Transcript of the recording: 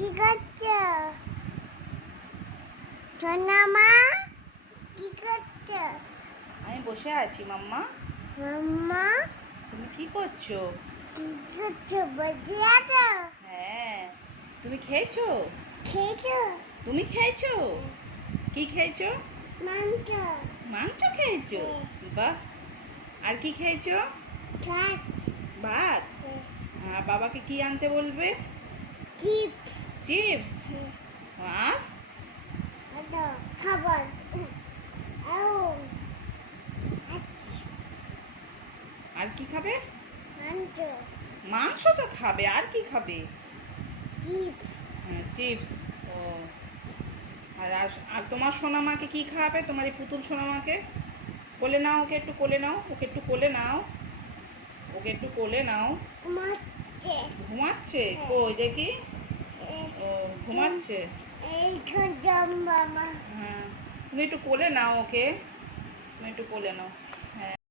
কি করছো? সোনামা কি করছো? আমি বসে আছি মাম্মা। মাম্মা তুমি কি করছো? কি করছো? বসে আছো? হ্যাঁ। তুমি খেয়েছো? খেয়েছো? তুমি খেয়েছো? কি খেয়েছো? মাংস। মাংস খেয়েছো? বাহ। আর কি খেয়েছো? ভাত। ভাত। আর বাবাকে কি আনতে বলবে? চিপস। চিপস। আর খাবার। আচ্ছা। আর কি খাবে? মাংস। মাংস তো খাবে, আর কি খাবে? চিপস। হ্যাঁ, চিপস। ও। আর আর তোমার সোনামাকে কি খাওয়াবে? তোমার এই পুতুল সোনামাকে কোলে নাও, ওকে একটু কোলে নাও, ওকে একটু কোলে নাও, ওকে একটু কোলে নাও। ঘুমাচ্ছে। ঘুমাচ্ছে? কই দেখি। ও, ঘুমাচ্ছে। এই জম বাবা। হ্যাঁ, তুমি একটু কোলে নাও ওকে, তুমি একটু কোলে নাও। হ্যাঁ।